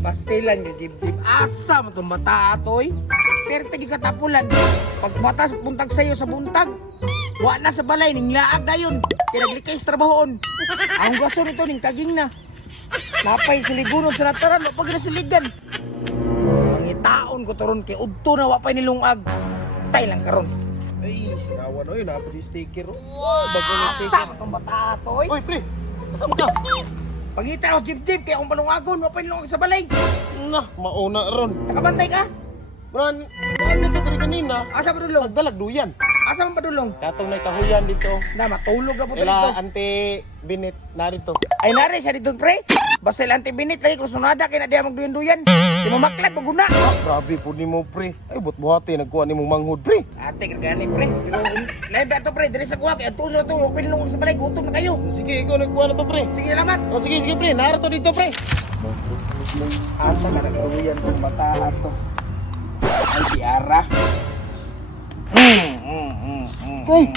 Pastilan yung jib-jib. Asa mo itong bata atoy? Pero tagi katapulan. Pag matas buntag sa'yo sa buntag, wala na sa balay, ning laag na yun. Pinaglikay sa trabahoon. Ang gaso nito, ning taging na. Napay siligunon sa nataran, wapag na siligan. Pangitaon ko to ron, kay udto na wapay nilungag. Tay lang karon. Ay, sinawan oy, napad yung sticker. Wow, bago yung Asa sticker. mo itong bata atoy? Oy, pre, basta mo ka. Pangita ako jib-jib, kaya akong palungagon, wapay nilungag sa balay. Na, mauna ron. Nakabantay ka? Bran, ano ka tari kanina? Asa pa dulong? Nagdalag duyan. Asa mo pa dulong? Katong may kahuyan dito. Na, matulog na po dito. Ila, ante Binit, narito. Ay nari siya dito pre. Basta ilang tibinit lagi krusunada kay na diya magduyan-duyan. Di mo maklat maguna. Grabe po ni mo, pre. Ay, buhat-buhati, nagkuha ni mong manghud, pre. Ate kagani pre. Pero lain ba to pre? Diri sa kuha kay tuso to, wag pinilong sa balay gutom na kayo. Sige, ikaw nagkuha na to, pre. Sige salamat. O, sige, sige, pre. Narito dito, pre. Asa ka nagduyan sa bata to? Ay tiara. Uy.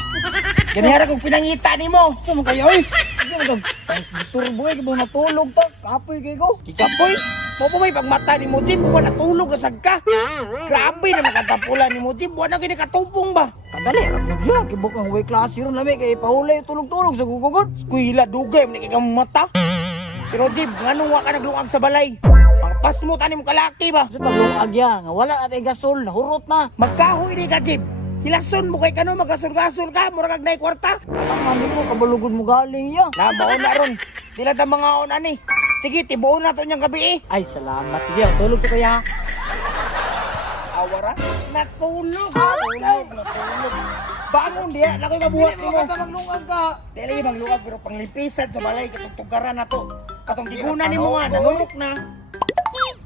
Ganihara kong pinangita nimo. Sama kayo oy. Ano ka? Disturbo ay kung natulog ta. Kapoy kay ko. Kikapoy. Mo pa may pagmata ni mo Jib, buwan natulog na sagka. Grabe na makatapulan ni mo Jib, buwan na gini katubong ba? Kadali ra ko diya kibok ang way klase ron lami kay pahulay tulog-tulog sa gugugot. Eskwela dugay man kay kang mata. Pero Jib, nganong wa ka naglungag sa balay? Pangpas mo tanim kalaki ba? Sa paglungag ya nga wala at ay gasol nahurot na. Magkahoy ni ka Jib. Hilason mo kay kano magasol-gasol ka, mura kag nay kwarta. Ang mami mo kabalugod mo galing ya. Na maon na ron. Dila ta mga on ani. Sige, tibuon na to niyang gabi eh. Ay salamat sige tulog sa kuya. Awara, natulog. Natulog. Bangon diya, nakoy mabuhat nimo. maglungag ka. Dili bang luwag pero panglipisan sa balay katong tugaran na to. Katong tigunan nimo nga nanulok na.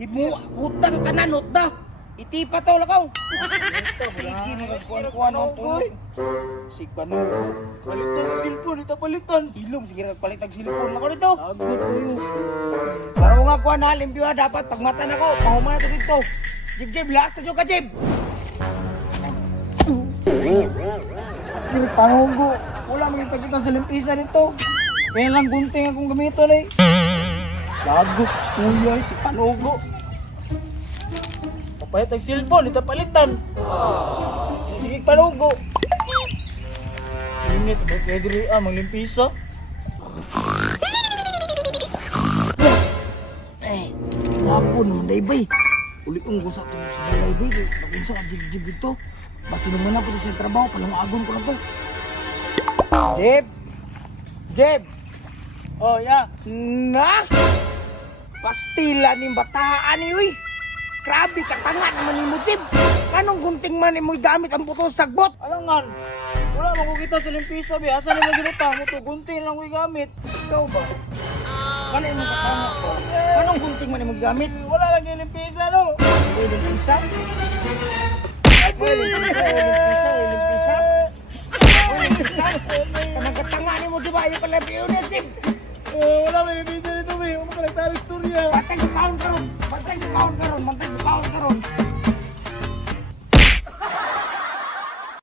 Imu huta to tanan hutta. Itipa to lakaw. Sige mo kuan-kuan ang tulog. Si panugo. Palitan ang cellphone ita palitan. Ilong sige nagpalit og silpon lakaw dito. Agad kayo. Laro nga kuan na limpyo ha dapat pagmata na ko. Pahuman na to dito. Jib jib last sa ka jib. Yung panugo. Wala magkikita sa limpisa nito. Kaya lang gunting akong gamiton eh. Lagot, kuya, si panugo. Papayat ang cellphone, ito palitan. Sige, panugo. Init, ba kaya diri manglimpisa? Hapon naman day bay. Uliong ko sa itong sa balay bay. Kung sa jib-jib dito. Basta naman na po sa trabaho. Palangagon ko na to. Jib! Jib! Oh, ya. Na! Pastila ni bataan ni uy. Grabe katanga naman ni mo Jib. Anong gunting man ni mo gamit ang butong sagbot? Alangan. Wala mo ko kita sa limpisa, bi. Asa naman ginita mo to? Gunting lang ko gamit. Ikaw ba? Ano yung katanga ko? Anong gunting man ni mo gamit? Wala lang yung limpisa, no? Pwede pisa? Pwede pisa? Kanang katanga ni mo Jib. Ayaw pala piyo na Jib. Wala may limpisa nito, bi. Huwag mo ka nagtari istorya. Patay yung kaon karon. Patay yung kaon karon. Patay yung kaon karon.